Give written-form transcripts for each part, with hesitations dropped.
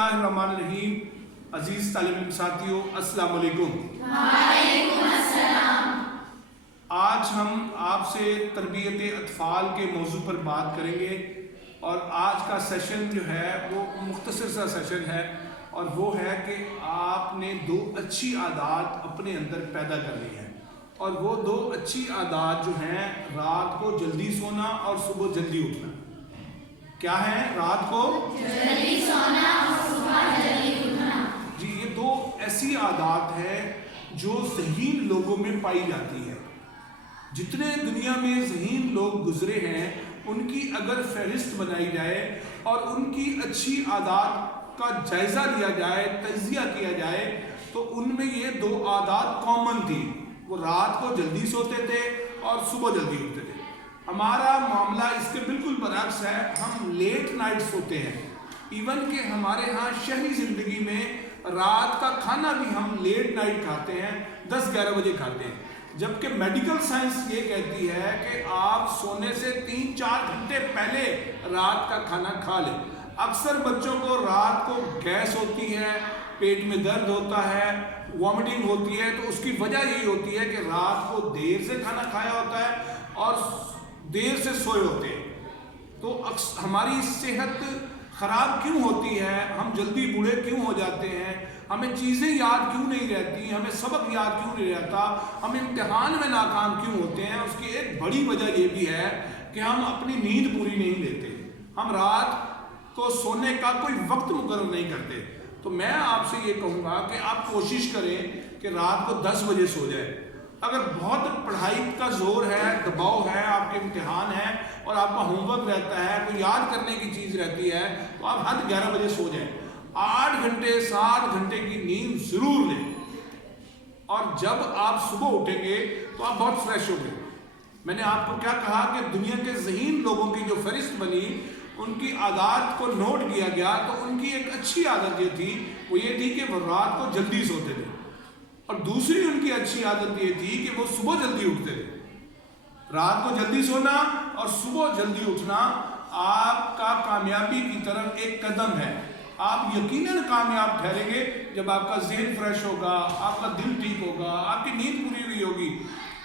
बिस्मिल्लाहिर्रहमानिर्रहीम। अजीज तालिब इल्म साथियों, अस्सलाम वालेकुम। वालेकुम अस्सलाम। आज हम आपसे तरबियत अतफ़ाल के मौजू पर बात करेंगे और आज का सेशन जो है वो मुख्तसर सा सेशन है और वो है कि आपने दो अच्छी आदत अपने अंदर पैदा करनी है और वो दो अच्छी आदत जो हैं रात को जल्दी सोना और सुबह जल्दी उठना। क्या है? रात को जल्दी सोना और सुबह जल्दी उठना। जी, ये दो ऐसी आदत है जो ज़हीन लोगों में पाई जाती है। जितने दुनिया में ज़हीन लोग गुजरे हैं उनकी अगर फहरिस्त बनाई जाए और उनकी अच्छी आदत का जायज़ा लिया जाए, तज्ज़िया किया जाए, तो उनमें ये दो आदत कॉमन थी। वो रात को जल्दी सोते थे और सुबह जल्दी उठते थे। हमारा मामला इसके बिल्कुल बरअक्स है, हम लेट नाइट सोते हैं। इवन कि हमारे यहाँ शहरी ज़िंदगी में रात का खाना भी हम लेट नाइट खाते हैं, 10-11 बजे खाते हैं, जबकि मेडिकल साइंस ये कहती है कि आप सोने से 3-4 घंटे पहले रात का खाना खा लें। अक्सर बच्चों को रात को गैस होती है, पेट में दर्द होता है, वॉमिटिंग होती है, तो उसकी वजह यही होती है कि रात को देर से खाना खाया होता है और देर से सोए होते हैं। तो हमारी सेहत ख़राब क्यों होती है, हम जल्दी बूढ़े क्यों हो जाते हैं, हमें चीज़ें याद क्यों नहीं रहती, हमें सबक याद क्यों नहीं रहता, हम इम्तिहान में नाकाम क्यों होते हैं? उसकी एक बड़ी वजह ये भी है कि हम अपनी नींद पूरी नहीं लेते, हम रात को सोने का कोई वक्त मुकर्रर नहीं करते। तो मैं आपसे ये कहूँगा कि आप कोशिश करें कि रात को 10 बजे सो जाए। अगर बहुत पढ़ाई का जोर है, दबाव है, आपके इम्तिहान है और आपका होमवर्क रहता है, कोई याद करने की चीज़ रहती है, तो आप हद 11 बजे सो जाएं। 8 घंटे 7 घंटे की नींद ज़रूर लें और जब आप सुबह उठेंगे तो आप बहुत फ्रेश होंगे। मैंने आपको क्या कहा कि दुनिया के ज़हीन लोगों की जो फहरिस्त बनी, उनकी आदत को नोट किया गया, तो उनकी एक अच्छी आदत ये थी, वो ये थी कि वो रात को जल्दी सोते थे और दूसरी उनकी अच्छी आदत ये थी कि वो सुबह जल्दी उठते थे। रात को जल्दी सोना और सुबह जल्दी उठना आपका कामयाबी की तरफ एक कदम है। आप यकीनन कामयाब ठहरेंगे जब आपका ज़हन फ्रेश होगा, आपका दिल ठीक होगा, आपकी नींद पूरी हुई होगी।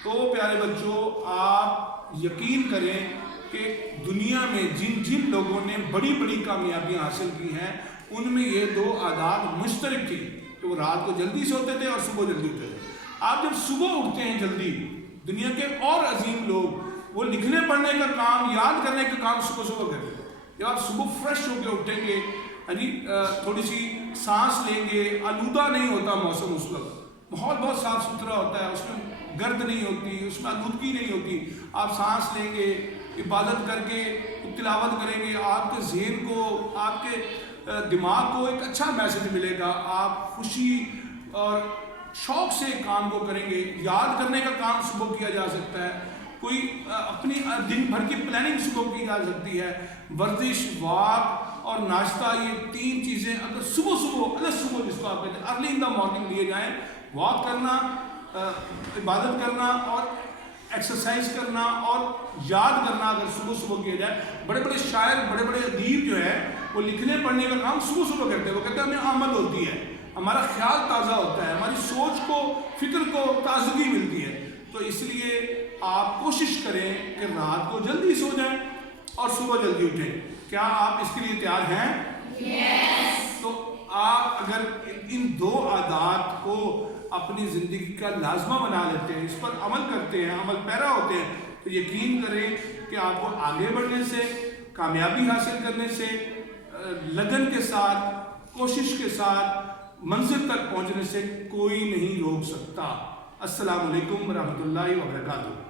तो प्यारे बच्चों, आप यकीन करें कि दुनिया में जिन जिन लोगों ने बड़ी बड़ी कामयाबियाँ हासिल की हैं, उनमें ये दो आदत मुश्तरक थी कि वो रात को जल्दी सोते थे और सुबह जल्दी उठते थे। आप जब सुबह उठते हैं जल्दी, दुनिया के और अजीम लोग वो लिखने पढ़ने का काम, याद करने का काम सुबह सुबह करते थे। जब आप सुबह फ्रेश होकर उठेंगे, थोड़ी सी सांस लेंगे, आलूदा नहीं होता मौसम उस वक्त, माहौल बहुत साफ़ सुथरा होता है, उसमें गर्द नहीं होती, उसमें आलूदगी नहीं होती। आप सांस लेंगे, इबादत करके तिलावत करेंगे, आपके ज़हन को, आपके दिमाग को एक अच्छा मैसेज मिलेगा। आप खुशी और शौक़ से काम को करेंगे। याद करने का काम सुबह किया जा सकता है, कोई अपनी दिन भर की प्लानिंग सुबह की जा सकती है। वर्जिश, वॉक और नाश्ता, ये 3 चीज़ें अगर सुबह सुबह जिसको आप कहते हैं अर्ली इन द मॉर्निंग लिए जाएँ, वॉक करना, इबादत करना और एक्सरसाइज करना और याद करना अगर सुबह सुबह किया जाए। बड़े बड़े शायर, बड़े बड़े अदीब जो है वो लिखने पढ़ने का काम सुबह सुबह करते हैं। वो कहते हैं हमें आमद होती है, हमारा ख्याल ताज़ा होता है, हमारी सोच को, फिक्र को ताजगी मिलती है। तो इसलिए आप कोशिश करें कि रात को जल्दी सो जाएं और सुबह जल्दी उठें। क्या आप इसके लिए तैयार हैं? Yes. तो आप अगर इन दो आदत को अपनी ज़िंदगी का लाजमा बना लेते हैं, इस पर अमल करते हैं, अमल पैरा होते हैं, तो यकीन करें कि आपको आगे बढ़ने से, कामयाबी हासिल करने से, लगन के साथ, कोशिश के साथ मंजिल तक पहुंचने से कोई नहीं रोक सकता। अस्सलामु अलैकुम व रहमतुल्लाहि व बरकातुहू।